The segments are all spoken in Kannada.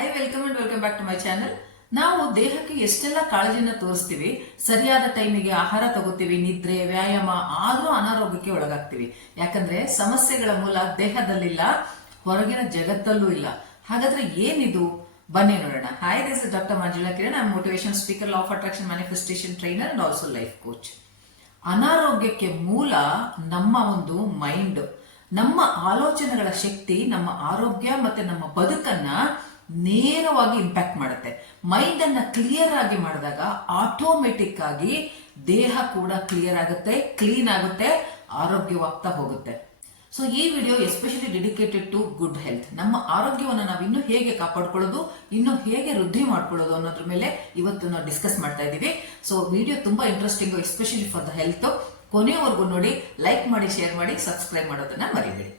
Hi welcome back to my channel. ನಾವು ದೇಹಕ್ಕೆ ಎಷ್ಟೆಲ್ಲ ಕಾಳಜಿನ ತೋರಿಸ್ತೀವಿ, ಸರಿಯಾದ ಟೈಮಿಗೆ ಆಹಾರ ತಗೋತೀವಿ, ನಿದ್ರೆ, ವ್ಯಾಯಾಮ, ಆದ್ರೂ ಅನಾರೋಗ್ಯಕ್ಕೆ ಒಳಗಾಗ್ತೀವಿ. ಯಾಕಂದ್ರೆ ಸಮಸ್ಯೆಗಳ ಮೂಲ ದೇಹದಲ್ಲಿಲ್ಲ, ಹೊರಗಿನ ಜಗತ್ತಲ್ಲೂ ಇಲ್ಲ. ಹಾಗಾದ್ರೆ ಏನಿದು? ಬನ್ನಿ ನೋಡೋಣ. Hi, this is doctor Manjula Kiran. I am motivation speaker, law of attraction manifestation trainer and also life coach. ಅನಾರೋಗ್ಯಕ್ಕೆ ಮೂಲ ನಮ್ಮ ಒಂದು ಮೈಂಡ್. ನಮ್ಮ ಆಲೋಚನೆಗಳ ಶಕ್ತಿ ನಮ್ಮ ಆರೋಗ್ಯ ಮತ್ತೆ ನಮ್ಮ ಬದುಕನ್ನ ನೇರವಾಗಿ ಇಂಪ್ಯಾಕ್ಟ್ ಮಾಡುತ್ತೆ. ಮೈಂಡ್ ಅನ್ನ ಕ್ಲಿಯರ್ ಆಗಿ ಮಾಡಿದಾಗ ಆಟೋಮೆಟಿಕ್ ಆಗಿ ದೇಹ ಕೂಡ ಕ್ಲಿಯರ್ ಆಗುತ್ತೆ, ಕ್ಲೀನ್ ಆಗುತ್ತೆ, ಆರೋಗ್ಯವಾಗ್ತಾ ಹೋಗುತ್ತೆ. ಸೊ ಈ video especially dedicated to good health. ನಮ್ಮ ಆರೋಗ್ಯವನ್ನು ನಾವು ಇನ್ನೂ ಹೇಗೆ ಕಾಪಾಡ್ಕೊಳ್ಳೋದು, ಇನ್ನು ಹೇಗೆ ವೃದ್ಧಿ ಮಾಡ್ಕೊಳ್ಳೋದು ಅನ್ನೋದ್ರ ಮೇಲೆ ಇವತ್ತು ನಾವು ಡಿಸ್ಕಸ್ ಮಾಡ್ತಾ ಇದ್ದೀವಿ. ಸೊ ವಿಡಿಯೋ ತುಂಬಾ interesting, especially for the health. ಕೊನೆಯವರೆಗೂ ನೋಡಿ, ಲೈಕ್ ಮಾಡಿ, ಶೇರ್ ಮಾಡಿ, ಸಬ್ಸ್ಕ್ರೈಬ್ ಮಾಡೋದನ್ನ ಮರಿಬೇಡಿ.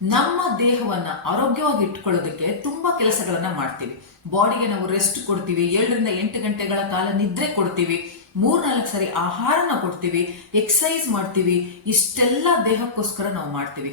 ನಮ್ಮ ದೇಹವನ್ನ ಆರೋಗ್ಯವಾಗಿ ಇಟ್ಕೊಳ್ಳೋದಕ್ಕೆ ತುಂಬಾ ಕೆಲಸಗಳನ್ನ ಮಾಡ್ತೀವಿ. ಬಾಡಿಗೆ ನಾವು ರೆಸ್ಟ್ ಕೊಡ್ತೀವಿ, 7 ರಿಂದ 8 ಗಂಟೆಗಳ ಕಾಲ ನಿದ್ರೆ ಕೊಡ್ತೀವಿ, 3-4 ಸರಿ ಆಹಾರನ ಕೊಡ್ತೀವಿ, ಎಕ್ಸಸೈಸ್ ಮಾಡ್ತೀವಿ. ಇಷ್ಟೆಲ್ಲ ದೇಹಕ್ಕೋಸ್ಕರ ನಾವು ಮಾಡ್ತೀವಿ.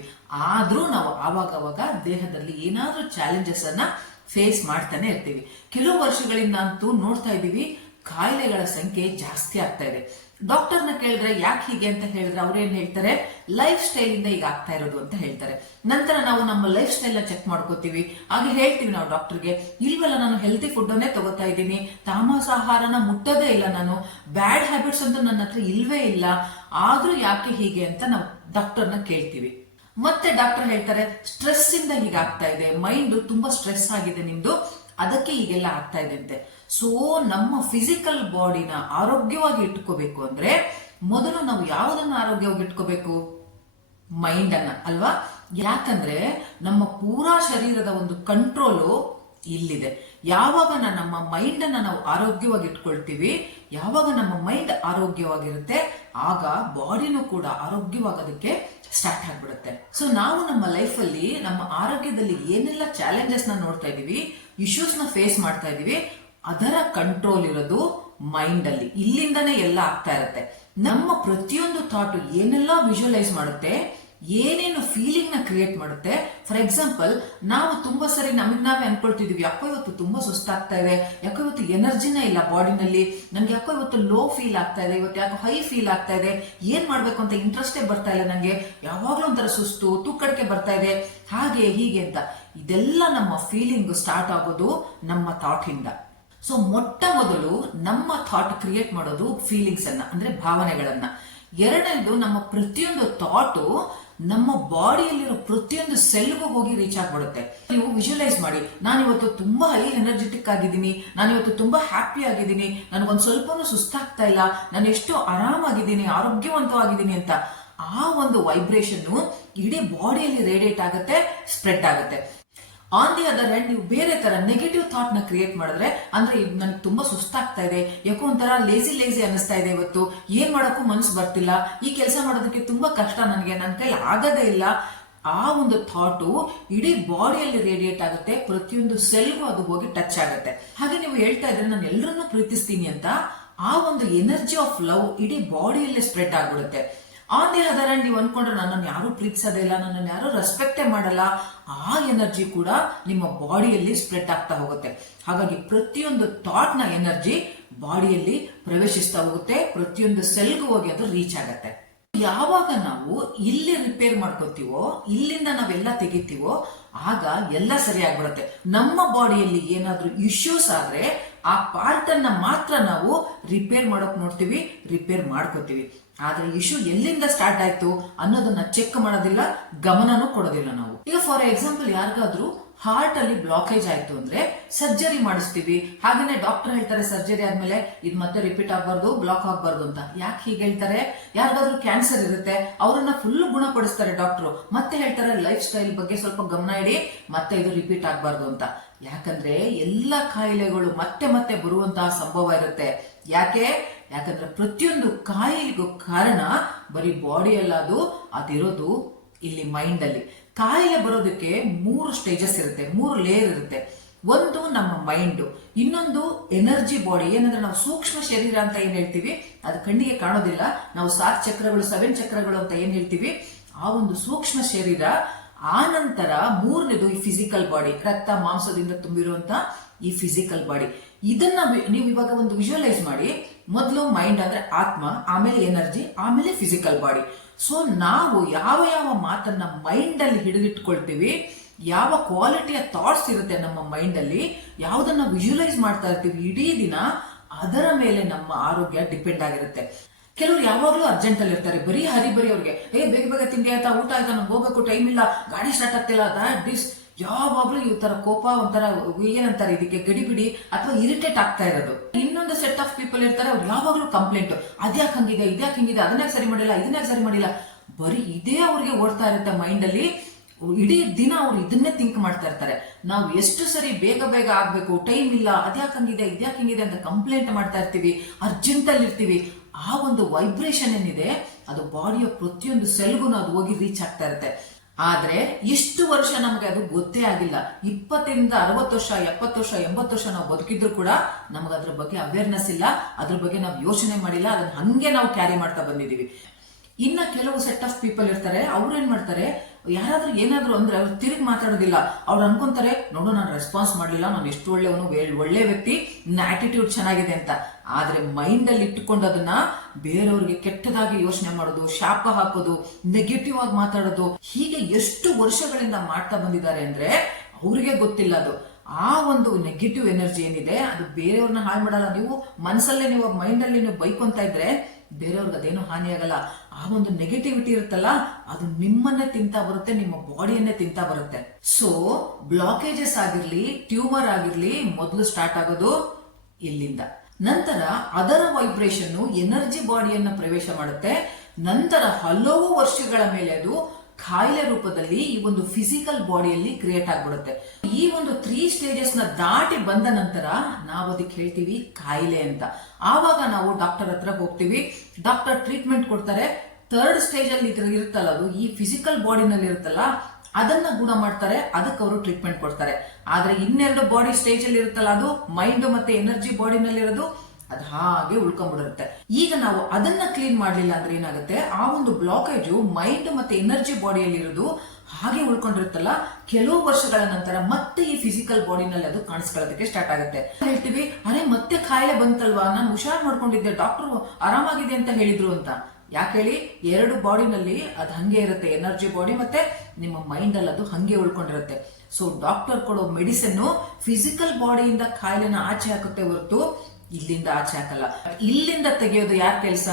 ಆದ್ರೂ ನಾವು ಆವಾಗವಾಗ ದೇಹದಲ್ಲಿ ಏನಾದ್ರೂ ಚಾಲೆಂಜಸ್ ಅನ್ನ ಫೇಸ್ ಮಾಡ್ತಾನೆ ಇರ್ತೀವಿ. ಕೆಲವು ವರ್ಷಗಳಿಂದ ಅಂತೂ ನೋಡ್ತಾ ಇದ್ದೀವಿ, ಕಾಯಿಲೆಗಳ ಸಂಖ್ಯೆ ಜಾಸ್ತಿ ಆಗ್ತಾ ಇದೆ. ಡಾಕ್ಟರ್ನ ಕೇಳಿದ್ರೆ ಯಾಕೆ ಹೀಗೆ ಅಂತ ಹೇಳಿದ್ರೆ ಅವ್ರೇನ್ ಹೇಳ್ತಾರೆ, ಲೈಫ್ ಸ್ಟೈಲ್ ಇಂದ ಈಗ ಆಗ್ತಾ ಇರೋದು ಅಂತ ಹೇಳ್ತಾರೆ. ನಂತರ ನಾವು ನಮ್ಮ ಲೈಫ್ ಸ್ಟೈಲ್ ನ ಚೆಕ್ ಮಾಡ್ಕೋತೀವಿ. ಹಾಗೆ ಹೇಳ್ತೀವಿ ನಾವು ಡಾಕ್ಟರ್ಗೆ, ಇಲ್ವಲ್ಲ ನಾನು ಹೆಲ್ತಿ ಫುಡ್ ಅನ್ನೇ ತಗೋತಾ ಇದ್ದೀನಿ, ತಾಮಸಾಹಾರನ ಮುಟ್ಟೋದೇ ಇಲ್ಲ, ನಾನು ಬ್ಯಾಡ್ ಹ್ಯಾಬಿಟ್ಸ್ ಅಂತ ನನ್ನ ಹತ್ರ ಇಲ್ವೇ ಇಲ್ಲ, ಆದ್ರೂ ಯಾಕೆ ಹೀಗೆ ಅಂತ ನಾವು ಡಾಕ್ಟರ್ನ ಕೇಳ್ತೀವಿ. ಮತ್ತೆ ಡಾಕ್ಟರ್ ಹೇಳ್ತಾರೆ, ಸ್ಟ್ರೆಸ್ ಇಂದ ಹೀಗಾಗ್ತಾ ಇದೆ, ಮೈಂಡ್ ತುಂಬಾ ಸ್ಟ್ರೆಸ್ ಆಗಿದೆ ನಿಮ್ದು, ಅದಕ್ಕೆ ಈಗೆಲ್ಲ ಆಗ್ತಾ ಇದೆ ಅಂತೆ. ಸೊ ನಮ್ಮ ಫಿಸಿಕಲ್ ಬಾಡಿನ ಆರೋಗ್ಯವಾಗಿ ಇಟ್ಕೋಬೇಕು ಅಂದ್ರೆ ಮೊದಲು ನಾವು ಯಾವುದನ್ನ ಆರೋಗ್ಯವಾಗಿ ಇಟ್ಕೋಬೇಕು? ಮೈಂಡ್ ಅನ್ನ, ಅಲ್ವಾ? ಯಾಕಂದ್ರೆ ನಮ್ಮ ಪೂರಾ ಶರೀರದ ಒಂದು ಕಂಟ್ರೋಲು ಇಲ್ಲಿದೆ. ಯಾವಾಗ ನಮ್ಮ ಮೈಂಡ್ ಅನ್ನ ನಾವು ಆರೋಗ್ಯವಾಗಿ ಇಟ್ಕೊಳ್ತೀವಿ, ಯಾವಾಗ ನಮ್ಮ ಮೈಂಡ್ ಆರೋಗ್ಯವಾಗಿರುತ್ತೆ, ಆಗ ಬಾಡಿನೂ ಕೂಡ ಆರೋಗ್ಯವಾಗೋದಕ್ಕೆ ಸ್ಟಾರ್ಟ್ ಆಗ್ಬಿಡುತ್ತೆ. ಸೊ ನಾವು ನಮ್ಮ ಲೈಫ್ ಅಲ್ಲಿ ನಮ್ಮ ಆರೋಗ್ಯದಲ್ಲಿ ಏನೆಲ್ಲ ಚಾಲೆಂಜಸ್ ನ ನೋಡ್ತಾ ಇದೀವಿ, ಇಶ್ಯೂಸ್ ನ ಫೇಸ್ ಮಾಡ್ತಾ ಇದೀವಿ, ಅದರ ಕಂಟ್ರೋಲ್ ಇರೋದು ಮೈಂಡ್ ಅಲ್ಲಿ. ಇಲ್ಲಿಂದನೇ ಎಲ್ಲ ಆಗ್ತಾ ಇರುತ್ತೆ. ನಮ್ಮ ಪ್ರತಿಯೊಂದು ಥಾಟ್ ಏನೆಲ್ಲ ವಿಜುವಲೈಸ್ ಮಾಡುತ್ತೆ, ಏನೇನು ಫೀಲಿಂಗ್ ನ ಕ್ರಿಯೇಟ್ ಮಾಡುತ್ತೆ. ಫಾರ್ ಎಕ್ಸಾಂಪಲ್, ನಾವು ತುಂಬಾ ಸರಿ ನಮಗ್ ನಾವೇ ಅನ್ಕೊಳ್ತಿದೀವಿ, ಯಾಕೋ ಇವತ್ತು ತುಂಬಾ ಸುಸ್ತಾಗ್ತಾ ಇದೆ, ಯಾಕೋ ಇವತ್ತು ಎನರ್ಜಿನೇ ಇಲ್ಲ ಬಾಡಿನಲ್ಲಿ, ನನ್ಗೆ ಯಾಕೋ ಇವತ್ತು ಲೋ ಫೀಲ್ ಆಗ್ತಾ ಇದೆ, ಇವತ್ತು ಯಾಕೋ ಹೈ ಫೀಲ್ ಆಗ್ತಾ ಇದೆ, ಏನ್ ಮಾಡ್ಬೇಕು ಅಂತ ಇಂಟ್ರೆಸ್ಟೇ ಬರ್ತಾ ಇಲ್ಲ ನಂಗೆ, ಯಾವಾಗ್ಲೂ ಒಂಥರ ಸುಸ್ತು, ತೂಕಡಿಕೆ ಬರ್ತಾ ಇದೆ, ಹಾಗೆ ಹೀಗೆ ಅಂತ. ಇದೆಲ್ಲ ನಮ್ಮ ಫೀಲಿಂಗ್ ಸ್ಟಾರ್ಟ್ ಆಗೋದು ನಮ್ಮ ಥಾಟ್ ಇಂದ. ಸೊ ಮೊಟ್ಟ ಮೊದಲು ನಮ್ಮ ಥಾಟ್ ಕ್ರಿಯೇಟ್ ಮಾಡೋದು ಫೀಲಿಂಗ್ಸ್ ಅನ್ನ, ಅಂದ್ರೆ ಭಾವನೆಗಳನ್ನ. ಎರಡನೇದು, ನಮ್ಮ ಪ್ರತಿಯೊಂದು ಥಾಟು ನಮ್ಮ ಬಾಡಿಯಲ್ಲಿರೋ ಪ್ರತಿಯೊಂದು ಸೆಲ್ಗೂ ಹೋಗಿ ರೀಚ್ ಆಗ್ಬಿಡುತ್ತೆ. ನೀವು ವಿಜುವಲೈಸ್ ಮಾಡಿ, ನಾನಿವತ್ತು ತುಂಬಾ ಹೈ ಎನರ್ಜೆಟಿಕ್ ಆಗಿದ್ದೀನಿ, ನಾನಿವತ್ತು ತುಂಬಾ ಹ್ಯಾಪಿ ಆಗಿದ್ದೀನಿ, ನನಗೊಂದು ಸ್ವಲ್ಪನೂ ಸುಸ್ತಾಗ್ತಾ ಇಲ್ಲ, ನಾನು ಎಷ್ಟು ಆರಾಮಾಗಿದ್ದೀನಿ, ಆರೋಗ್ಯವಂತವಾಗಿದ್ದೀನಿ ಅಂತ. ಆ ಒಂದು ವೈಬ್ರೇಷನ್ ಇಡೀ ಬಾಡಿಯಲ್ಲಿ ರೇಡಿಯೇಟ್ ಆಗುತ್ತೆ, ಸ್ಪ್ರೆಡ್ ಆಗುತ್ತೆ. ಆನ್ ದಿ ಅದರ್ ಹ್ಯಾಂಡ್, ನೀವು ಬೇರೆ ತರ ನೆಗೆಟಿವ್ ಥಾಟ್ ನ ಕ್ರಿಯೇಟ್ ಮಾಡಿದ್ರೆ, ಅಂದ್ರೆ ನನ್ಗೆ ತುಂಬಾ ಸುಸ್ತಾಗ್ತಾ ಇದೆ, ಯಾಕೋ ಒಂಥರ ಲೇಸಿ ಅನಿಸ್ತಾ ಇದೆ, ಇವತ್ತು ಏನ್ ಮಾಡೋಕ್ಕೂ ಮನಸ್ಸು ಬರ್ತಿಲ್ಲ, ಈ ಕೆಲಸ ಮಾಡೋದಕ್ಕೆ ತುಂಬಾ ಕಷ್ಟ, ನನಗೆ ನನ್ನ ಕೈಲಿ ಆಗದೇ ಇಲ್ಲ, ಆ ಒಂದು ಥಾಟು ಇಡೀ ಬಾಡಿಯಲ್ಲಿ ರೇಡಿಯೇಟ್ ಆಗುತ್ತೆ, ಪ್ರತಿಯೊಂದು ಸೆಲ್ಗೂ ಅದು ಹೋಗಿ ಟಚ್ ಆಗುತ್ತೆ. ಹಾಗೆ ನೀವು ಹೇಳ್ತಾ ಇದ್ರೆ ನಾನು ಎಲ್ಲರನ್ನೂ ಪ್ರೀತಿಸ್ತೀನಿ ಅಂತ, ಆ ಒಂದು ಎನರ್ಜಿ ಆಫ್ ಲವ್ ಇಡೀ ಬಾಡಿಯಲ್ಲಿ ಸ್ಪ್ರೆಡ್ ಆಗ್ಬಿಡುತ್ತೆ. ಆನ್ ದಿ ಅದರ್ ಹ್ಯಾಂಡ್, ನೀವು ಅನ್ಕೊಂಡ್ರೆ ನನ್ನನ್ನು ಯಾರು ಪ್ರೀತಿಸೋದೇ ಇಲ್ಲ, ನನ್ನನ್ನು ಯಾರು ರೆಸ್ಪೆಕ್ಟೇ ಮಾಡಲ್ಲ, ಆ ಎನರ್ಜಿ ಕೂಡ ನಿಮ್ಮ ಬಾಡಿಯಲ್ಲಿ ಸ್ಪ್ರೆಡ್ ಆಗ್ತಾ ಹೋಗುತ್ತೆ. ಹಾಗಾಗಿ ಪ್ರತಿಯೊಂದು ಥಾಟ್ ನ ಎನರ್ಜಿ ಬಾಡಿಯಲ್ಲಿ ಪ್ರವೇಶಿಸ್ತಾ ಹೋಗುತ್ತೆ, ಪ್ರತಿಯೊಂದು ಸೆಲ್ಗೂ ಹೋಗಿ ಅದು ರೀಚ್ ಆಗತ್ತೆ. ಯಾವಾಗ ನಾವು ಇಲ್ಲಿ ರಿಪೇರ್ ಮಾಡ್ಕೋತೀವೋ, ಇಲ್ಲಿಂದ ನಾವೆಲ್ಲ ತೆಗಿತೀವೋ, ಆಗ ಎಲ್ಲ ಸರಿ ಆಗ್ಬಿಡುತ್ತೆ. ನಮ್ಮ ಬಾಡಿಯಲ್ಲಿ ಏನಾದ್ರೂ ಇಶ್ಯೂಸ್ ಆದ್ರೆ ಆ ಪಾರ್ಟ್ ಅನ್ನ ಮಾತ್ರ ನಾವು ರಿಪೇರ್ ಮಾಡೋಕ್ ನೋಡ್ತೀವಿ, ರಿಪೇರ್ ಮಾಡ್ಕೋತೀವಿ. ಆದ್ರೆ ಇಶ್ಯೂ ಎಲ್ಲಿಂದ ಸ್ಟಾರ್ಟ್ ಆಯ್ತು ಅನ್ನೋದನ್ನ ಚೆಕ್ ಮಾಡೋದಿಲ್ಲ, ಗಮನನೂ ಕೊಡೋದಿಲ್ಲ ನಾವು. ಈಗ ಫಾರ್ ಎಕ್ಸಾಂಪಲ್, ಯಾರಿಗಾದ್ರೂ ಹಾರ್ಟ್ ಅಲ್ಲಿ ಬ್ಲಾಕೇಜ್ ಆಯ್ತು ಅಂದ್ರೆ ಸರ್ಜರಿ ಮಾಡಿಸ್ತೀವಿ. ಹಾಗೇನೆ ಡಾಕ್ಟರ್ ಹೇಳ್ತಾರೆ, ಸರ್ಜರಿ ಆದ್ಮೇಲೆ ಇದು ಮತ್ತೆ ರಿಪೀಟ್ ಆಗ್ಬಾರ್ದು, ಬ್ಲಾಕ್ ಆಗ್ಬಾರ್ದು ಅಂತ. ಯಾಕೆ ಹೀಗೆ ಹೇಳ್ತಾರೆ? ಯಾರಿಗಾದ್ರೂ ಕ್ಯಾನ್ಸರ್ ಇರುತ್ತೆ, ಅವರನ್ನ ಫುಲ್ ಗುಣಪಡಿಸ್ತಾರೆ ಡಾಕ್ಟರ್, ಮತ್ತೆ ಹೇಳ್ತಾರೆ ಲೈಫ್ ಸ್ಟೈಲ್ ಬಗ್ಗೆ ಸ್ವಲ್ಪ ಗಮನ ಇಡಿ, ಮತ್ತೆ ಇದು ರಿಪೀಟ್ ಆಗ್ಬಾರ್ದು ಅಂತ. ಯಾಕಂದ್ರೆ ಎಲ್ಲ ಕಾಯಿಲೆಗಳು ಮತ್ತೆ ಮತ್ತೆ ಬರುವಂತಹ ಸಂಭವ ಇರುತ್ತೆ. ಯಾಕಂದ್ರೆ ಪ್ರತಿಯೊಂದು ಕಾಯಿಲೆಗೂ ಕಾರಣ ಬರೀ ಬಾಡಿಯಲ್ಲದು, ಅದಿರೋದು ಇಲ್ಲಿ ಮೈಂಡ್ ಅಲ್ಲಿ. ಕಾಯಿಲೆ ಬರೋದಕ್ಕೆ 3 ಸ್ಟೇಜಸ್ ಇರುತ್ತೆ, 3 ಲೇಯರ್ ಇರುತ್ತೆ. ಒಂದು ನಮ್ಮ ಮೈಂಡ್, ಇನ್ನೊಂದು ಎನರ್ಜಿ ಬಾಡಿ, ಏನಂದ್ರೆ ನಾವು ಸೂಕ್ಷ್ಮ ಶರೀರ ಅಂತ ಏನ್ ಹೇಳ್ತೀವಿ, ಅದು ಕಣ್ಣಿಗೆ ಕಾಣೋದಿಲ್ಲ, ನಾವು 7 ಚಕ್ರಗಳು ಅಂತ ಏನ್ ಹೇಳ್ತೀವಿ, ಆ ಒಂದು ಸೂಕ್ಷ್ಮ ಶರೀರ. ಆ ನಂತರ 3ನೇದು ಈ ಫಿಸಿಕಲ್ ಬಾಡಿ, ರಕ್ತ ಮಾಂಸದಿಂದ ತುಂಬಿರುವಂತ ಈ ಫಿಸಿಕಲ್ ಬಾಡಿ. ಇದನ್ನ ನೀವು ಇವಾಗ ಒಂದು ವಿಜುವಲೈಸ್ ಮಾಡಿ. ಮೊದಲು ಮೈಂಡ್ ಅಂದ್ರೆ ಆತ್ಮ, ಆಮೇಲೆ ಎನರ್ಜಿ, ಆಮೇಲೆ ಫಿಸಿಕಲ್ ಬಾಡಿ. ಸೊ ನಾವು ಯಾವ ಯಾವ ಮಾತನ್ನ ಮೈಂಡ್ ಅಲ್ಲಿ ಹಿಡಿದಿಟ್ಕೊಳ್ತೀವಿ, ಯಾವ ಕ್ವಾಲಿಟಿಯ ಥಾಟ್ಸ್ ಇರುತ್ತೆ ನಮ್ಮ ಮೈಂಡ್ ಅಲ್ಲಿ, ಯಾವುದನ್ನ ವಿಜುವಲೈಸ್ ಮಾಡ್ತಾ ಇರ್ತೀವಿ ಇಡೀ ದಿನ, ಅದರ ಮೇಲೆ ನಮ್ಮ ಆರೋಗ್ಯ ಡಿಪೆಂಡ್ ಆಗಿರುತ್ತೆ. ಕೆಲವರು ಯಾವಾಗ್ಲೂ ಅರ್ಜೆಂಟ್ ಅಲ್ಲಿ ಇರ್ತಾರೆ, ಬರೀ ಹರಿಬರಿ ಅವ್ರಿಗೆ ಬೇಗ ಬೇಗ ತಿಂಡಿ ಆಯ್ತಾ, ಊಟ ಆಯ್ತಾ, ನಮ್ಗೆ ಹೋಗ್ಬೇಕು, ಟೈಮ್ ಇಲ್ಲ, ಗಾಡಿ ಸ್ಟಾರ್ಟ್ ಆಗ್ತಿಲ್ಲ, ದಾಟ್ ದಿಸ್, ಯಾವಾಗ್ಲೂ ಈ ತರ ಕೋಪ, ಒಂಥರ ಏನಂತಾರೆ ಇದಕ್ಕೆ, ಗಡಿಬಿಡಿ ಅಥವಾ ಇರಿಟೇಟ್ ಆಗ್ತಾ ಇರೋದು. ಇನ್ನೊಂದು ಸೆಟ್ ಆಫ್ ಪೀಪಲ್ ಇರ್ತಾರೆ, ಅವ್ರು ಯಾವಾಗ್ಲೂ ಕಂಪ್ಲೇಂಟ್, ಅದ್ಯಾಕ್ ಹಂಗಿದೆ, ಇದ್ಯಾಕ್ ಹಿಂಗಿದೆ, ಅದನ್ಯಾಕ್ ಸರಿ ಮಾಡಿಲ್ಲ, ಇದನ್ಯಾಕ್ ಸರಿ ಮಾಡಿಲ್ಲ, ಬರೀ ಇದೇ ಅವ್ರಿಗೆ ಓಡ್ತಾ ಇರುತ್ತೆ ಮೈಂಡ್ ಅಲ್ಲಿ. ಇಡೀ ದಿನ ಅವ್ರು ಇದನ್ನೇ ಥಿಂಕ್ ಮಾಡ್ತಾ ಇರ್ತಾರೆ. ನಾವು ಎಷ್ಟು ಸರಿ ಬೇಗ ಬೇಗ ಆಗ್ಬೇಕು, ಟೈಮ್ ಇಲ್ಲ, ಅದ್ಯಾಕ್ ಹಂಗಿದೆ, ಇದ್ಯಾಕ್ ಹಿಂಗಿದೆ ಅಂತ ಕಂಪ್ಲೇಂಟ್ ಮಾಡ್ತಾ ಇರ್ತೀವಿ, ಅರ್ಜೆಂಟ್ ಅಲ್ಲಿ ಇರ್ತೀವಿ. ಆ ಒಂದು ವೈಬ್ರೇಷನ್ ಏನಿದೆ ಅದು ಬಾಡಿಯ ಪ್ರತಿಯೊಂದು ಸೆಲ್ಗೂ ಅದು ಹೋಗಿ ರೀಚ್ ಆಗ್ತಾ ಇರುತ್ತೆ. ಆದ್ರೆ ಇಷ್ಟು ವರ್ಷ ನಮ್ಗೆ ಅದು ಗೊತ್ತೇ ಆಗಿಲ್ಲ. 20ರಿಂದ 60 ವರ್ಷ, 70 ವರ್ಷ, 80 ವರ್ಷ ನಾವು ಬದುಕಿದ್ರು ಕೂಡ ನಮ್ಗೆ ಅದ್ರ ಬಗ್ಗೆ ಅವೇರ್ನೆಸ್ ಇಲ್ಲ, ಅದ್ರ ಬಗ್ಗೆ ನಾವು ಯೋಚನೆ ಮಾಡಿಲ್ಲ, ಅದನ್ನ ಹಂಗೆ ನಾವು ಕ್ಯಾರಿ ಮಾಡ್ತಾ ಬಂದಿದೀವಿ. ಇನ್ನ ಕೆಲವು ಸೆಟ್ ಆಫ್ ಪೀಪಲ್ ಇರ್ತಾರೆ, ಅವ್ರು ಏನ್ ಮಾಡ್ತಾರೆ, ಯಾರಾದ್ರೂ ಏನಾದ್ರು ಅಂದ್ರೆ ಅವ್ರು ತಿರುಗಿ ಮಾತಾಡೋದಿಲ್ಲ. ಅವ್ರು ಅನ್ಕೊಂತಾರೆ, ನೋಡು ನಾನು ರೆಸ್ಪಾನ್ಸ್ ಮಾಡ್ಲಿಲ್ಲ, ನಾನು ಎಷ್ಟು ಒಳ್ಳೆಯವನು, ಒಳ್ಳೆ ವ್ಯಕ್ತಿ, ನನ್ನ ಆಟಿಟ್ಯೂಡ್ ಚೆನ್ನಾಗಿದೆ ಅಂತ. ಆದ್ರೆ ಮೈಂಡ್ ಅಲ್ಲಿ ಇಟ್ಟುಕೊಂಡು ಅದನ್ನ ಬೇರೆಯವ್ರಿಗೆ ಕೆಟ್ಟದಾಗಿ ಯೋಚನೆ ಮಾಡೋದು, ಶಾಪ ಹಾಕೋದು, ನೆಗೆಟಿವ್ ಆಗಿ ಮಾತಾಡೋದು, ಹೀಗೆ ಎಷ್ಟು ವರ್ಷಗಳಿಂದ ಮಾಡ್ತಾ ಬಂದಿದ್ದಾರೆ ಅಂದ್ರೆ ಅವ್ರಿಗೆ ಗೊತ್ತಿಲ್ಲ ಅದು. ಆ ಒಂದು ನೆಗೆಟಿವ್ ಎನರ್ಜಿ ಏನಿದೆ ಅದು ಬೇರೆಯವ್ರನ್ನ ಹಾಳು ಮಾಡಲ್ಲ. ನೀವು ಮನಸ್ಸಲ್ಲೇ, ನೀವು ಮೈಂಡ್ ಅಲ್ಲಿ ನೀವು ಬೈಕೊಂತ ಇದ್ರೆ ಬೇರೆಯವ್ರಿಗೆ ಅದೇನು ಹಾನಿ ಆಗಲ್ಲ. ಆ ಒಂದು ನೆಗೆಟಿವಿಟಿ ಇರುತ್ತಲ್ಲ, ಅದು ನಿಮ್ಮನ್ನೇ ತಿಂತಾ ಬರುತ್ತೆ, ನಿಮ್ಮ ಬಾಡಿಯನ್ನೇ ತಿಂತಾ ಬರುತ್ತೆ. ಸೊ ಬ್ಲಾಕೇಜಸ್ ಆಗಿರ್ಲಿ, ಟ್ಯೂಮರ್ ಆಗಿರ್ಲಿ, ಮೊದಲು ಸ್ಟಾರ್ಟ್ ಆಗೋದು ಇಲ್ಲಿಂದ. ನಂತರ ಅದರ ವೈಬ್ರೇಷನ್ ಎನರ್ಜಿ ಬಾಡಿಯನ್ನ ಪ್ರವೇಶ ಮಾಡುತ್ತೆ. ನಂತರ ಹಲವು ವರ್ಷಗಳ ಮೇಲೆ ಅದು ಕಾಯಿಲೆ ರೂಪದಲ್ಲಿ ಈ ಒಂದು ಫಿಸಿಕಲ್ ಬಾಡಿಯಲ್ಲಿ ಕ್ರಿಯೇಟ್ ಆಗ್ಬಿಡುತ್ತೆ. ಈ ಒಂದು 3 ಸ್ಟೇಜಸ್ ನ ದಾಟಿ ಬಂದ ನಂತರ ನಾವು ಅದಕ್ಕೆ ಹೇಳ್ತೀವಿ ಕಾಯಿಲೆ ಅಂತ. ಆವಾಗ ನಾವು ಡಾಕ್ಟರ್ ಹತ್ರ ಹೋಗ್ತೀವಿ, ಡಾಕ್ಟರ್ ಟ್ರೀಟ್ಮೆಂಟ್ ಕೊಡ್ತಾರೆ. 3rd ಸ್ಟೇಜ್ ಅಲ್ಲಿ ಇರುತ್ತಲ್ಲ, ಅದು ಈ ಫಿಸಿಕಲ್ ಬಾಡಿನಲ್ಲಿ ಇರುತ್ತಲ್ಲ, ಅದನ್ನ ಗುಣ ಮಾಡ್ತಾರೆ, ಅದಕ್ಕೆ ಅವರು ಟ್ರೀಟ್ಮೆಂಟ್ ಕೊಡ್ತಾರೆ. ಆದ್ರೆ 2 ಬಾಡಿ ಸ್ಟೇಜ್ ಅಲ್ಲಿ ಇರುತ್ತಲ್ಲ, ಅದು ಮೈಂಡ್ ಮತ್ತೆ ಎನರ್ಜಿ ಬಾಡಿನಲ್ಲಿ ಇರೋದು, ಅದು ಹಾಗೆ ಉಳ್ಕೊಂಡ್ಬಿಡುತ್ತೆ. ಈಗ ನಾವು ಅದನ್ನ ಕ್ಲೀನ್ ಮಾಡ್ಲಿಲ್ಲ ಅಂದ್ರೆ ಏನಾಗುತ್ತೆ, ಆ ಒಂದು ಬ್ಲಾಕೇಜು ಮೈಂಡ್ ಮತ್ತೆ ಎನರ್ಜಿ ಬಾಡಿಯಲ್ಲಿ ಇರೋದು ಹಾಗೆ ಉಳ್ಕೊಂಡಿರುತ್ತಲ್ಲ, ಕೆಲವು ವರ್ಷಗಳ ನಂತರ ಮತ್ತೆ ಈ ಫಿಸಿಕಲ್ ಬಾಡಿನಲ್ಲಿ ಅದು ಕಾಣಿಸ್ಕೊಳ್ಳೋದಕ್ಕೆ ಸ್ಟಾರ್ಟ್ ಆಗುತ್ತೆ. ಹೇಳ್ತೀವಿ, ಅರೆ ಮತ್ತೆ ಕಾಯಿಲೆ ಬಂತಲ್ವಾ, ನಾನು ಹುಷಾರ್ ಮಾಡ್ಕೊಂಡಿದ್ದೆ, ಡಾಕ್ಟರ್ ಆರಾಮಾಗಿದೆ ಅಂತ ಹೇಳಿದ್ರು ಅಂತ. ಯಾಕೆ ಹೇಳಿ, 2 ಬಾಡಿನಲ್ಲಿ ಅದು ಹಂಗೆ ಇರುತ್ತೆ, ಎನರ್ಜಿ ಬಾಡಿ ಮತ್ತೆ ನಿಮ್ಮ ಮೈಂಡ್ ಅಲ್ಲಿ ಅದು ಹಂಗೆ ಉಳ್ಕೊಂಡಿರುತ್ತೆ. ಸೊ ಡಾಕ್ಟರ್ ಕೊಡೋ ಮೆಡಿಸಿನ್ ಫಿಸಿಕಲ್ ಬಾಡಿಯಿಂದ ಕಾಯಿಲೆನ ಆಚೆ ಹಾಕುತ್ತೆ ಹೊರತು ಇಲ್ಲಿಂದ ಆಚೆ ಹಾಕಲ್ಲ. ಇಲ್ಲಿಂದ ತೆಗೆಯೋದು ಯಾರ ಕೆಲಸ?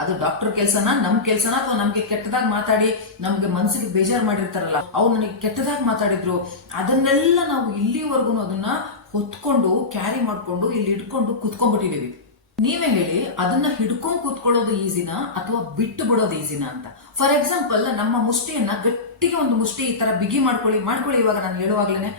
ಅದು ಡಾಕ್ಟರ್ ಕೆಲಸನ, ನಮ್ ಕೆಲಸನ? ಅಥವಾ ನಮ್ಗೆ ಕೆಟ್ಟದಾಗಿ ಮಾತಾಡಿ ನಮ್ಗೆ ಮನಸ್ಸಿಗೆ ಬೇಜಾರು ಮಾಡಿರ್ತಾರಲ್ಲ, ಅವ್ರು ನನಗೆ ಕೆಟ್ಟದಾಗಿ ಮಾತಾಡಿದ್ರು, ಅದನ್ನೆಲ್ಲ ನಾವು ಇಲ್ಲಿವರೆಗೂ ಅದನ್ನ ಹೊತ್ಕೊಂಡು ಕ್ಯಾರಿ ಮಾಡ್ಕೊಂಡು ಇಲ್ಲಿ ಇಟ್ಕೊಂಡು ಕುತ್ಕೊಂಡ್ಬಿಟ್ಟಿದೀವಿ. ನೀವೇ ಹೇಳಿ, ಅದನ್ನ ಹಿಡ್ಕೊಂಡು ಕೂತ್ಕೊಳ್ಳೋದು ಈಸಿನಾ ಅಥವಾ ಬಿಟ್ಟು ಬಿಡೋದು ಈಸಿನಾ ಅಂತ. ಫಾರ್ ಎಕ್ಸಾಂಪಲ್, ನಮ್ಮ ಮುಷ್ಟಿಯನ್ನ ಗಟ್ಟಿಗೆ ಒಂದು ಮುಷ್ಟಿ ಈ ತರ ಬಿಗಿ ಮಾಡ್ಕೊಳ್ಳಿ. ಇವಾಗ ನಾನು ಹೇಳುವಾಗ್ಲೇನೆ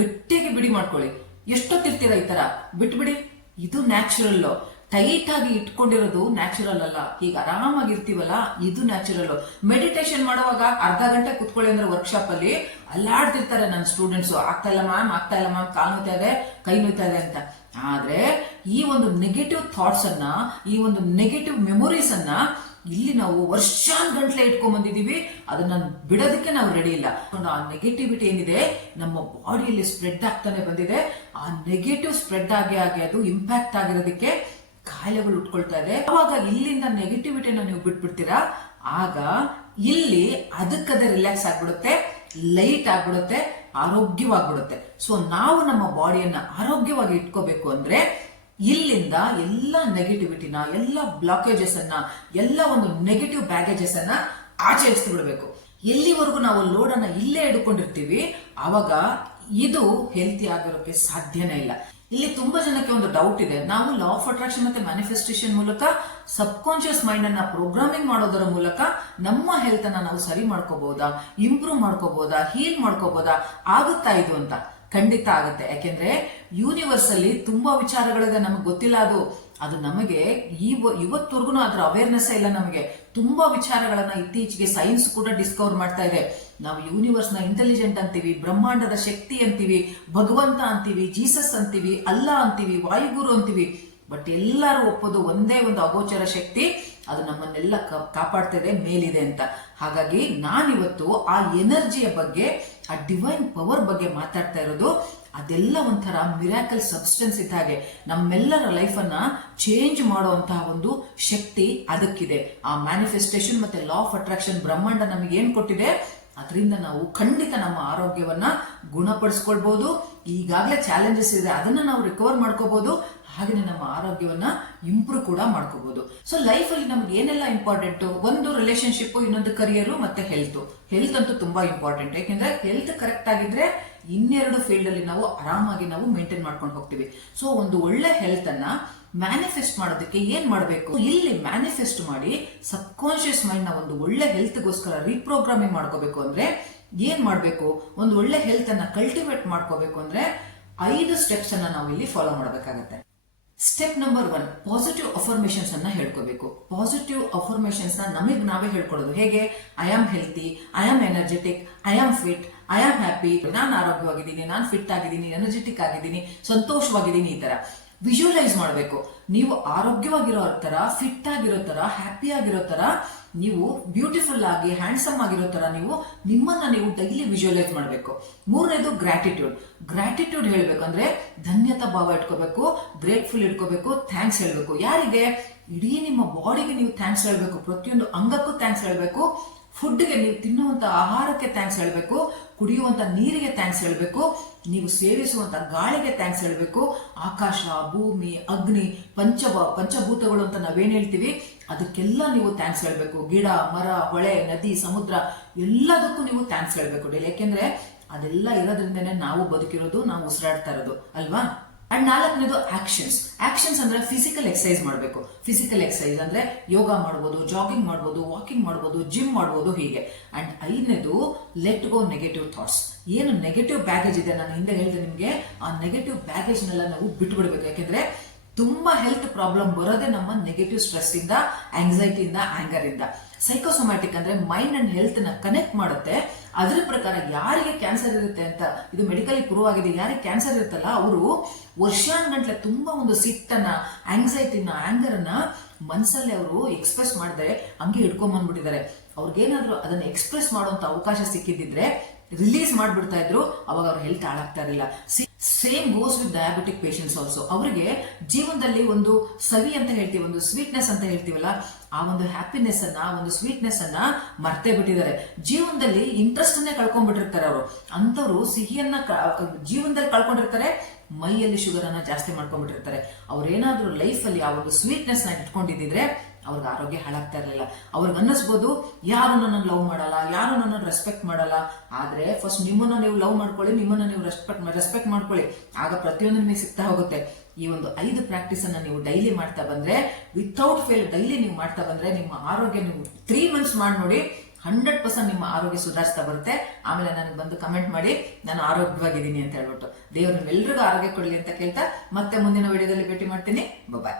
ಗಟ್ಟಿಗೆ ಬಿಡಿ ಮಾಡ್ಕೊಳ್ಳಿ. ಎಷ್ಟೊತ್ತಿರ್ತೀರ ಈ ತರ ಬಿಟ್ಬಿಡಿ. ಇದು ನ್ಯಾಚುರಲ್. ಟೈಟ್ ಆಗಿ ಇಟ್ಕೊಂಡಿರೋದು ನ್ಯಾಚುರಲ್ ಅಲ್ಲ. ಈಗ ಆರಾಮಾಗಿರ್ತೀವಲ್ಲ, ಇದು ನ್ಯಾಚುರಲ್. ಮೆಡಿಟೇಷನ್ ಮಾಡುವಾಗ ಅರ್ಧ ಗಂಟೆ ಕುತ್ಕೊಳ್ಳಿ ಅಂದ್ರೆ ವರ್ಕ್ಶಾಪ್ ಅಲ್ಲಿ ಅಲ್ಲಾಡ್ತಿರ್ತಾರೆ ನನ್ನ ಸ್ಟೂಡೆಂಟ್ಸ್, ಆಗ್ತಾ ಇಲ್ಲ ಮ್ಯಾಮ್, ಕಾಲ್ ನೋಯ್ತಾ ಇದೆ, ಕೈ ನೋಯ್ತಾ ಇದೆ ಅಂತ. ಆದ್ರೆ ಈ ಒಂದು ನೆಗೆಟಿವ್ ಥಾಟ್ಸ್ ಅನ್ನ, ಈ ಒಂದು ನೆಗೆಟಿವ್ ಮೆಮೊರೀಸ್ ಅನ್ನ ಇಲ್ಲಿ ನಾವು ವರ್ಷಾನ್ಗಂಟ್ಲೆ ಇಟ್ಕೊಂಡ್ ಬಂದಿದೀವಿ. ಅದನ್ನ ಬಿಡೋದಕ್ಕೆ ನಾವು ರೆಡಿ ಇಲ್ಲ. ಆ ನೆಗೆಟಿವಿಟಿ ಏನಿದೆ ನಮ್ಮ ಬಾಡಿಯಲ್ಲಿ ಸ್ಪ್ರೆಡ್ ಆಗ್ತಾನೆ ಬಂದಿದೆ. ಆ ನೆಗೆಟಿವ್ ಸ್ಪ್ರೆಡ್ ಆಗಿ ಅದು ಇಂಪ್ಯಾಕ್ಟ್ ಆಗಿರೋದಕ್ಕೆ ಕಾಯಿಲೆಗಳು ಉಟ್ಕೊಳ್ತಾ ಇದೆ. ಅವಾಗ ಇಲ್ಲಿಂದ ನೆಗೆಟಿವಿಟಿನ ನೀವು ಬಿಟ್ಬಿಡ್ತೀರಾ, ಆಗ ಇಲ್ಲಿ ಅದಕ್ಕದೇ ರಿಲ್ಯಾಕ್ಸ್ ಆಗ್ಬಿಡುತ್ತೆ, ಲೈಟ್ ಆಗ್ಬಿಡುತ್ತೆ, ಆರೋಗ್ಯವಾಗ್ಬಿಡುತ್ತೆ. ಸೊ ನಾವು ನಮ್ಮ ಬಾಡಿಯನ್ನ ಆರೋಗ್ಯವಾಗಿ ಇಟ್ಕೋಬೇಕು ಅಂದ್ರೆ ಇಲ್ಲಿಂದ ಎಲ್ಲ ನೆಗೆಟಿವಿಟಿನ, ಎಲ್ಲ ಬ್ಲಾಕೇಜಸ್ ಅನ್ನ, ಎಲ್ಲ ಒಂದು ನೆಗೆಟಿವ್ ಬ್ಯಾಗೇಜಸ್ ಅನ್ನ ಆಚೆ ಬಿಡಬೇಕು. ಎಲ್ಲಿವರೆಗೂ ನಾವು ಲೋಡ್ ಅನ್ನ ಇಲ್ಲೇ ಹಿಡ್ಕೊಂಡಿರ್ತೀವಿ, ಅವಾಗ ಇದು ಹೆಲ್ತಿ ಆಗಿರೋಕೆ ಸಾಧ್ಯನೇ ಇಲ್ಲ. ಇಲ್ಲಿ ತುಂಬಾ ಜನಕ್ಕೆ ಒಂದು ಡೌಟ್ ಇದೆ, ನಾವು ಲಾ ಆಫ್ ಅಟ್ರಾಕ್ಷನ್ ಮತ್ತೆ ಮ್ಯಾನಿಫೆಸ್ಟೇಷನ್ ಮೂಲಕ ಸಬ್ ಕಾನ್ಶಿಯಸ್ ಮೈಂಡ್ ಅನ್ನ ಪ್ರೋಗ್ರಾಮಿಂಗ್ ಮಾಡೋದರ ಮೂಲಕ ನಮ್ಮ ಹೆಲ್ತ್ ಅನ್ನ ನಾವು ಸರಿ ಮಾಡ್ಕೋಬಹುದಾ, ಇಂಪ್ರೂವ್ ಮಾಡ್ಕೋಬಹುದಾ, ಹೀಲ್ ಮಾಡ್ಕೋಬಹುದಾ, ಆಗುತ್ತಾ ಇದು ಅಂತ? ಖಂಡಿತ ಆಗುತ್ತೆ. ಯಾಕೆಂದ್ರೆ ಯೂನಿವರ್ಸ್ ಅಲ್ಲಿ ತುಂಬಾ ವಿಚಾರಗಳಿದೆ, ನಮಗೆ ಗೊತ್ತಿಲ್ಲ. ಅದು ನಮಗೆ ಇವತ್ತವರೆಗೂ ಅದರ ಅವೇರ್ನೆಸ್ ಇಲ್ಲ. ನಮಗೆ ತುಂಬಾ ವಿಚಾರಗಳನ್ನ ಇತ್ತೀಚೆಗೆ ಸೈನ್ಸ್ ಕೂಡ ಡಿಸ್ಕವರ್ ಮಾಡ್ತಾ ಇದೆ. ನಾವು ಯೂನಿವರ್ಸ್ ನ ಇಂಟೆಲಿಜೆಂಟ್ ಅಂತೀವಿ, ಬ್ರಹ್ಮಾಂಡದ ಶಕ್ತಿ ಅಂತೀವಿ, ಭಗವಂತ ಅಂತೀವಿ, ಜೀಸಸ್ ಅಂತೀವಿ, ಅಲ್ಲಾ ಅಂತೀವಿ, ವಾಯುಗುರು ಅಂತೀವಿ. ಬಟ್ ಎಲ್ಲರೂ ಒಪ್ಪೋದು ಒಂದೇ ಒಂದು ಅಗೋಚರ ಶಕ್ತಿ, ಅದು ನಮ್ಮನ್ನೆಲ್ಲ ಕಾಪಾಡ್ತಿದೆ, ಮೇಲಿದೆ ಅಂತ. ಹಾಗಾಗಿ ನಾನಿವತ್ತು ಆ ಎನರ್ಜಿಯ ಬಗ್ಗೆ, ಆ ಡಿವೈನ್ ಪವರ್ ಬಗ್ಗೆ ಮಾತಾಡ್ತಾ ಇರೋದು. ಅದೆಲ್ಲ ಒಂಥರ ಮಿರಾಕಲ್ ಸಬ್ಸ್ಟೆನ್ಸ್ ಇದ್ದ ಹಾಗೆ ನಮ್ಮೆಲ್ಲರ ಲೈಫ್ ಅನ್ನ ಚೇಂಜ್ ಮಾಡುವಂತಹ ಒಂದು ಶಕ್ತಿ ಅದಕ್ಕಿದೆ. ಆ ಮ್ಯಾನಿಫೆಸ್ಟೇಷನ್ ಮತ್ತೆ ಲಾ ಆಫ್ ಅಟ್ರಾಕ್ಷನ್ ಬ್ರಹ್ಮಾಂಡ ನಮಗೆ ಏನ್ ಕೊಟ್ಟಿದೆ, ಅದರಿಂದ ನಾವು ಖಂಡಿತ ನಮ್ಮ ಆರೋಗ್ಯವನ್ನ ಗುಣಪಡಿಸ್ಕೊಳ್ಬಹುದು. ಈಗಾಗಲೇ ಚಾಲೆಂಜಸ್ ಇದೆ, ಅದನ್ನ ನಾವು ರಿಕವರ್ ಮಾಡ್ಕೋಬಹುದು. ಹಾಗೆ ನಮ್ಮ ಆರೋಗ್ಯವನ್ನ ಇಂಪ್ರೂವ್ ಕೂಡ ಮಾಡ್ಕೋಬಹುದು. ಸೊ ಲೈಫ್ ಅಲ್ಲಿ ನಮ್ಗೆ ಏನೆಲ್ಲ ಇಂಪಾರ್ಟೆಂಟ್, ಒಂದು ರಿಲೇಶನ್ಶಿಪ್, ಇನ್ನೊಂದು ಕರಿಯರ್ ಮತ್ತೆ ಹೆಲ್ತ್. ಹೆಲ್ತ್ ಅಂತೂ ತುಂಬಾ ಇಂಪಾರ್ಟೆಂಟ್. ಯಾಕೆಂದ್ರೆ ಹೆಲ್ತ್ ಕರೆಕ್ಟ್ ಆಗಿದ್ರೆ ಇನ್ನೆರಡು ಫೀಲ್ಡ್ ಅಲ್ಲಿ ನಾವು ಆರಾಮಾಗಿ ನಾವು ಮೇಂಟೈನ್ ಮಾಡ್ಕೊಂಡು ಹೋಗ್ತೀವಿ. ಸೊ ಒಂದು ಒಳ್ಳೆ ಹೆಲ್ತ್ ಅನ್ನ ಮ್ಯಾನಿಫೆಸ್ಟ್ ಮಾಡೋದಕ್ಕೆ ಏನ್ ಮಾಡಬೇಕು, ಇಲ್ಲಿ ಮ್ಯಾನಿಫೆಸ್ಟ್ ಮಾಡಿ ಸಬ್ ಕಾನ್ಶಿಯಸ್ ಮೈಂಡ್ ನ ಒಂದು ಒಳ್ಳೆ ಹೆಲ್ತ್ ಗೋಸ್ಕರ ರೀಪ್ರೋಗ್ರಾಮಿಂಗ್ ಮಾಡ್ಕೋಬೇಕು ಅಂದ್ರೆ ಏನ್ ಮಾಡ್ಬೇಕು, ಒಂದು ಒಳ್ಳೆ ಹೆಲ್ತ್ ಅನ್ನ ಕಲ್ಟಿವೇಟ್ ಮಾಡ್ಕೋಬೇಕು ಅಂದ್ರೆ 5 ಸ್ಟೆಪ್ಸ್ ಅನ್ನ ನಾವು ಇಲ್ಲಿ ಫಾಲೋ ಮಾಡಬೇಕಾಗತ್ತೆ. ಸ್ಟೆಪ್ ನಂಬರ್ 1, ಪಾಸಿಟಿವ್ ಅಫರ್ಮೇಷನ್ಸ್ ಅನ್ನ ಹೇಳ್ಕೋಬೇಕು. ಪಾಸಿಟಿವ್ ಅಫರ್ಮೇಷನ್ಸ್ ನ ನಮಗ್ ನಾವೇ ಹೇಳ್ಕೊಡೋದು. ಹೇಗೆ? I am healthy, I am energetic, I am fit, I am happy. ನಾನು ಆರೋಗ್ಯವಾಗಿದ್ದೀನಿ, ನಾನು ಫಿಟ್ ಆಗಿದ್ದೀನಿ, ಎನರ್ಜೆಟಿಕ್ ಆಗಿದ್ದೀನಿ, ಸಂತೋಷವಾಗಿದ್ದೀನಿ. ಈ ತರ ವಿಜುವಲೈಸ್ ಮಾಡಬೇಕು. ನೀವು ಆರೋಗ್ಯವಾಗಿರೋ ತರ, ಫಿಟ್ ಆಗಿರೋ ತರ, ಹ್ಯಾಪಿ ಆಗಿರೋ ತರ, ನೀವು ಬ್ಯೂಟಿಫುಲ್ ಆಗಿ ಹ್ಯಾಂಡ್ಸಮ್ ಆಗಿರೋ ತರ ನಿಮ್ಮನ್ನ ನೀವು ಡೈಲಿ ವಿಜುವಲೈಸ್ ಮಾಡಬೇಕು. 3ನೇದು ಗ್ರಾಟಿಟ್ಯೂಡ್. ಗ್ರಾಟಿಟ್ಯೂಡ್ ಹೇಳ್ಬೇಕಂದ್ರೆ ಧನ್ಯತಾ ಭಾವ ಇಟ್ಕೋಬೇಕು, ಗ್ರೇಟ್ಫುಲ್ ಇಟ್ಕೋಬೇಕು, ಥ್ಯಾಂಕ್ಸ್ ಹೇಳ್ಬೇಕು. ಯಾರಿಗೆ? ಇಡೀ ನಿಮ್ಮ ಬಾಡಿಗೆ ನೀವು ಥ್ಯಾಂಕ್ಸ್ ಹೇಳ್ಬೇಕು, ಪ್ರತಿಯೊಂದು ಅಂಗಕ್ಕೂ ಥ್ಯಾಂಕ್ಸ್ ಹೇಳ್ಬೇಕು. ಫುಡ್ಗೆ, ನೀವು ತಿನ್ನುವಂತ ಆಹಾರಕ್ಕೆ ಥ್ಯಾಂಕ್ಸ್ ಹೇಳ್ಬೇಕು, ಕುಡಿಯುವಂತ ನೀರಿಗೆ ಥ್ಯಾಂಕ್ಸ್ ಹೇಳ್ಬೇಕು, ನೀವು ಸೇವಿಸುವಂತ ಗಾಳಿಗೆ ಥ್ಯಾಂಕ್ಸ್ ಹೇಳ್ಬೇಕು. ಆಕಾಶ, ಭೂಮಿ, ಅಗ್ನಿ, ಪಂಚಭೂತಗಳು ಅಂತ ನಾವೇನ್ ಹೇಳ್ತೀವಿ ಅದಕ್ಕೆಲ್ಲ ನೀವು ಥ್ಯಾಂಕ್ಸ್ ಹೇಳ್ಬೇಕು. ಗಿಡ, ಮರ, ಹೊಳೆ, ನದಿ, ಸಮುದ್ರ ಎಲ್ಲದಕ್ಕೂ ನೀವು ಥ್ಯಾಂಕ್ಸ್ ಹೇಳ್ಬೇಕು ಡೈಲಿ. ಯಾಕೆಂದ್ರೆ ಅದೆಲ್ಲ ಇರೋದ್ರಿಂದನೇ ನಾವು ಬದುಕಿರೋದು, ನಾವು ಉಸಿರಾಡ್ತಾ ಇರೋದು ಅಲ್ವಾ. ಅಂಡ್ 4ನೇದು ಆಕ್ಷನ್ಸ್. ಆಕ್ಷನ್ಸ್ ಅಂದ್ರೆ ಫಿಸಿಕಲ್ ಎಕ್ಸರ್ಸೈಸ್ ಮಾಡಬೇಕು. ಫಿಸಿಕಲ್ ಎಕ್ಸರ್ಸೈಸ್ ಅಂದ್ರೆ ಯೋಗ ಮಾಡಬಹುದು, ಜಾಗಿಂಗ್ ಮಾಡಬಹುದು, ವಾಕಿಂಗ್ ಮಾಡಬಹುದು, ಜಿಮ್ ಮಾಡಬಹುದು, ಹೀಗೆ. ಅಂಡ್ 5ನೇದು ಲೆಟ್ ಗೋ ನೆಗೆಟಿವ್ ಥಾಟ್ಸ್. ಏನು ನೆಗೆಟಿವ್ ಬ್ಯಾಗೇಜ್ ಇದೆ, ನಾನು ಹಿಂದೆ ಹೇಳಿದೆ ನಿಮ್ಗೆ, ಆ ನೆಗೆಟಿವ್ ಬ್ಯಾಗೇಜ್ ನೆಲ್ಲ ನಾವು ಬಿಟ್ಬಿಡ್ಬೇಕು. ಯಾಕೆಂದ್ರೆ ತುಂಬಾ ಹೆಲ್ತ್ ಪ್ರಾಬ್ಲಮ್ ಬರೋದೇ ನಮ್ಮ ನೆಗೆಟಿವ್ ಸ್ಟ್ರೆಸ್ ಇಂದ, ಆಂಗ್ಸೈಟಿ ಇಂದ, ಆಂಗರ್ ಇಂದ. ಸೈಕೋಸೊಮ್ಯಾಟಿಕ್ ಅಂದ್ರೆ ಮೈಂಡ್ ಅಂಡ್ ಹೆಲ್ತ್ ನ ಕನೆಕ್ಟ್ ಮಾಡುತ್ತೆ. ಅದರ ಪ್ರಕಾರ ಯಾರಿಗೆ ಕ್ಯಾನ್ಸರ್ ಇರುತ್ತೆ ಅಂತ ಇದು ಮೆಡಿಕಲಿ ಪ್ರೂವ್ ಆಗಿದೆ. ಯಾರಿಗೆ ಕ್ಯಾನ್ಸರ್ ಇರುತ್ತಲ್ಲ ಅವರು ವರ್ಷಾನ್ಗಂಟ್ಲೆ ತುಂಬಾ ಒಂದು ಸಿಟ್ಟನ್ನ, ಆಂಗ್ಸೈಟಿನ, ಆಂಗರ್ ಅನ್ನ ಮನಸ್ಸಲ್ಲಿ ಅವರು ಎಕ್ಸ್ಪ್ರೆಸ್ ಮಾಡಿದ್ರೆ ಹಂಗೆ ಹಿಡ್ಕೊಂಡ್ ಬಂದ್ಬಿಟ್ಟಿದ್ದಾರೆ. ಅವ್ರಿಗೇನಾದ್ರು ಅದನ್ನ ಎಕ್ಸ್ಪ್ರೆಸ್ ಮಾಡುವಂತ ಅವಕಾಶ ಸಿಕ್ಕಿದ್ರೆ ರಿಲೀಸ್ ಮಾಡ್ಬಿಡ್ತಾ ಇದ್ರು, ಅವಾಗ ಅವ್ರ ಹೆಲ್ತ್ ಹಾಳಾಗ್ತಾ ಇರಲಿಲ್ಲ. Same goes with diabetic patients also. ಅವರಿಗೆ ಜೀವನದಲ್ಲಿ ಒಂದು ಸವಿ ಅಂತ ಹೇಳ್ತೀವಿ, ಒಂದು ಸ್ವೀಟ್ನೆಸ್ ಅಂತ ಹೇಳ್ತೀವಲ್ಲ, ಆ ಒಂದು ಹ್ಯಾಪಿನೆಸ್ ಅನ್ನ, ಒಂದು ಸ್ವೀಟ್ನೆಸ್ ಅನ್ನ ಮರ್ತೇ ಬಿಟ್ಟಿದ್ದಾರೆ. ಜೀವನದಲ್ಲಿ ಇಂಟ್ರೆಸ್ಟ್ ಅನ್ನೇ ಕಳ್ಕೊಂಡ್ಬಿಟ್ಟಿರ್ತಾರೆ ಅವರು. ಅಂತವ್ರು ಸಿಹಿಯನ್ನ ಜೀವನದಲ್ಲಿ ಕಳ್ಕೊಂಡಿರ್ತಾರೆ, ಮೈಯಲ್ಲಿ ಶುಗರ್ ಅನ್ನ ಜಾಸ್ತಿ ಮಾಡ್ಕೊಂಡ್ಬಿಟ್ಟಿರ್ತಾರೆ. ಅವ್ರೇನಾದ್ರೂ ಲೈಫ್ ಅಲ್ಲಿ ಆ ಒಂದು ಸ್ವೀಟ್ನೆಸ್ ನ ಇಟ್ಕೊಂಡಿದ್ರೆ ಅವ್ರಿಗೆ ಆರೋಗ್ಯ ಹಾಳಾಗ್ತಾ ಇರಲಿಲ್ಲ. ಅವ್ರಿಗೆ ಅನ್ನಿಸ್ಬೋದು ಯಾರು ನನ್ನ ಲವ್ ಮಾಡಲ್ಲ, ಯಾರು ನನ್ನ ರೆಸ್ಪೆಕ್ಟ್ ಮಾಡಲ್ಲ. ಆದ್ರೆ ಫಸ್ಟ್ ನಿಮ್ಮನ್ನ ನೀವು ಲವ್ ಮಾಡ್ಕೊಳ್ಳಿ, ನಿಮ್ಮನ್ನ ನೀವು ರೆಸ್ಪೆಕ್ಟ್ ಮಾಡ್ಕೊಳ್ಳಿ, ಆಗ ಪ್ರತಿಯೊಂದು ನಿಮಗೆ ಸಿಗ್ತಾ ಹೋಗುತ್ತೆ. ಈ ಒಂದು 5 ಪ್ರಾಕ್ಟೀಸ್ ಅನ್ನ ನೀವು ಡೈಲಿ ಮಾಡ್ತಾ ಬಂದ್ರೆ, ವಿತೌಟ್ ಫೇಲ್ ಡೈಲಿ ನೀವು ಮಾಡ್ತಾ ಬಂದ್ರೆ, ನಿಮ್ಮ ಆರೋಗ್ಯ ನೀವು 3 ಮಂತ್ಸ್ ಮಾಡಿ ನೋಡಿ, 100% ನಿಮ್ಮ ಆರೋಗ್ಯ ಸುಧಾರಿಸ್ತಾ ಬರುತ್ತೆ. ಆಮೇಲೆ ನನಗೆ ಬಂದು ಕಮೆಂಟ್ ಮಾಡಿ ನಾನು ಆರೋಗ್ಯವಾಗಿದ್ದೀನಿ ಅಂತ ಹೇಳ್ಬಿಟ್ಟು. ದೇವರು ನಿಮ್ಮೆಲ್ಲರಿಗೂ ಆರೋಗ್ಯ ಕೊಡಲಿ ಅಂತ ಕೇಳ್ತಾ ಮತ್ತೆ ಮುಂದಿನ ವಿಡಿಯೋದಲ್ಲಿ ಭೇಟಿ ಮಾಡ್ತೀನಿ. ಬಾಯ್.